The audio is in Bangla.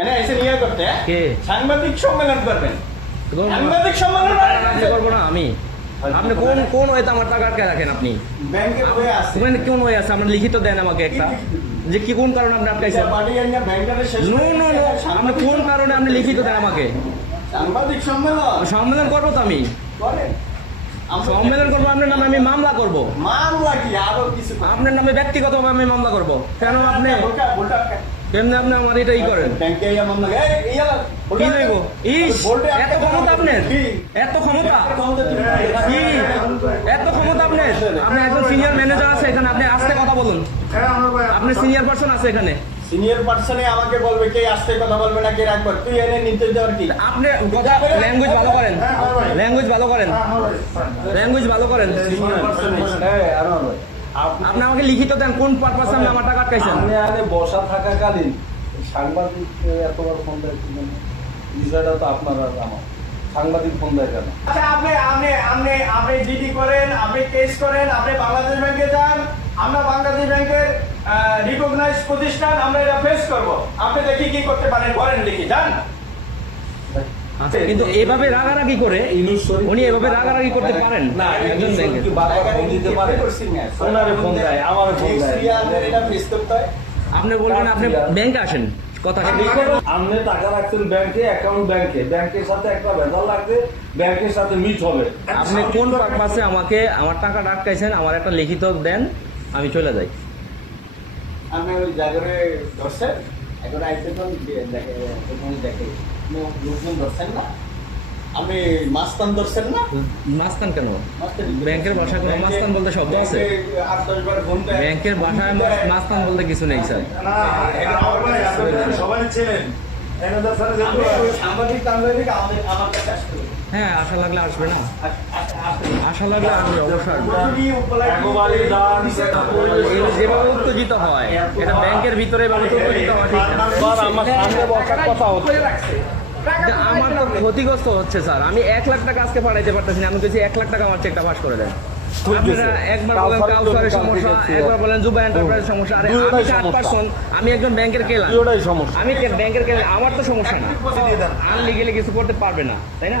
এনে এসে নিয়ে করতে হ্যাঁ? কে? সাংবাদিক সম্মেলন করবেন। করব? সাংবাদিক সম্মেলন আপনি করব না? আমি? আপনি কোন কোন ওয়েতে আমার টাকা আটকে রাখেন আপনি? ব্যাংকে বয়ে আছে ওখানে কোন ওয়ে আছে আমার লিখিত দেন আমাকে একটা। যে কি কোন কারণে আপনি আটকাইছেন? বাড়ি আনিয়া নো নো নো। আপনি কোন কারণে আপনি লিখিত দেন আমাকে? সাংবাদিক সম্মেলন। সম্মেলন করব তো আমি। করেন সম্মেলন করব আপনার নামে আমি মামলা করব। মামলা কি? আরও কিছু আপনার নামে ব্যক্তিগতভাবে আমি মামলা করব। কেন আপনি কেমনি আপনি আমার এটা ই করেন ব্যাংকে ইয়া মামলা এই ইয়া কি লইব ইস এত ক্ষমতা আপনার এত ক্ষমতা কি এত ক্ষমতা আপনার আপনি একজন সিনিয়র ম্যানেজার আছে এখানে আপনি আস্তে কথা বলুন আপনি সিনিয়র পারসন আছে এখানে সিনিয়র পার্সনে আমাকে বলবে কে আসতে কথা বলবে না কে রাখবে তুই এনে নিতে যাওয়ার কি আপনি কথা ল্যাঙ্গুয়েজ ভালো করেন ল্যাঙ্গুয়েজ ভালো করেন ল্যাঙ্গুয়েজ ভালো করেন সিনিয়র পার্সনে আপনি আমাকে লিখিত দেন কোন পারপাসে আপনি আমার টাকা আটকাইছেন? আপনি আগে বসা থাকাকালীন সাংবাদিক এতবার ফোন দেয় বিষয়টা তো আপনার আর আমার। সাংবাদিক ফোন দেয় কেন? আচ্ছা আপনি আপনি আপনি আপনি জিডি করেন আপনি কেস করেন আপনি বাংলাদেশ ব্যাংকে যান আমরা বাংলাদেশ ব্যাংকের রিকগনাইজ প্রতিষ্ঠান আমরা এটা ফেস করব। আপনি দেখি কি করতে পারেন বলেন দেখি যান। কিন্তু এভাবে রাগারাগি করে উনি এভাবে রাগারাগি করতে পারেন? না একজন আপনি বলবেন আপনি ব্যাংকে আসেন কথা আপনি টাকা রাখছেন ব্যাংকে অ্যাকাউন্ট ব্যাংকে। ব্যাংকের সাথে একটা ভেজাল লাগবে ব্যাংকের সাথে মিট হবে। আপনি কোন পারপাসে আমাকে আমার টাকা আটকাইছেন আমার একটা লিখিত দেন আমি চলে যাই। আপনি ওই জায়গায় ধরছেন? এখন আইসে তো দেখে এখন দেখে। লোকজন ধরছেন না? আপনি মাস্তান ধরছেন না? মাস্তান কেন? ব্যাংকের ভাষায় কোনো মাস্তান বলতে শব্দ আছে? ব্যাংকের ভাষায় মাস্তান বলতে কিছু নেই স্যার। সবাই ছিলেন। সাংবাদিক আমাদের আমার কাছে আসতে। হ্যাঁ আশা লাগলে আসবে না। আশা লাগলে আসবে অবশ্যই যেভাবে উত্তেজিত হয় এটা ব্যাংকের ভিতরে উত্তেজিত হয় আমার তো ক্ষতিগ্রস্ত হচ্ছে স্যার। আমি এক লাখ টাকা আজকে পাঠাইতে পারতেছি না। আমি বলছি এক লাখ টাকা আমার চেকটা পাস করে দেন। আমি একজন ব্যাংকের কেলা। আমি ব্যাংকের কেলা আমার তো সমস্যা না। আনলিগেলি কিছু করতে পারবে না তাই না?